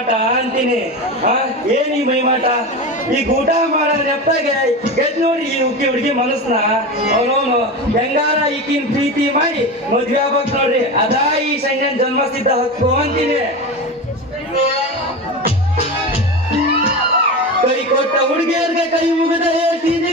ಮೈಮಾಟ ಅಂತೀನಿ. ಏನ್ ಈ ಮೈಮಾಟ? ಈ ಊಟ ಮಾಡೋದ್ರ ಎಪ್ಪಾಗೆ ಎದ್ ನೋಡಿ ಈ ಉಕ್ಕಿ ಹುಡುಗಿ ಮನಸ್ನ. ಅವನವನು ಬೆಂಗಾರ ಈಕಿನ ಪ್ರೀತಿ ಮಾಡಿ ಮದ್ವೆ ಆಗ್ಬೇಕು ನೋಡ್ರಿ. ಅದಾ ಈ ಸಂಜೆ ಜನ್ಮಸ್ಥಿತ ಹಕ್ಕು ಅಂತೀನಿ. ಕೈ ಕೊಟ್ಟ ಹುಡುಗಿಯರ್ಗೆ ಕೈ ಮುಗಿದ ಹೇಳ್ತೀನಿ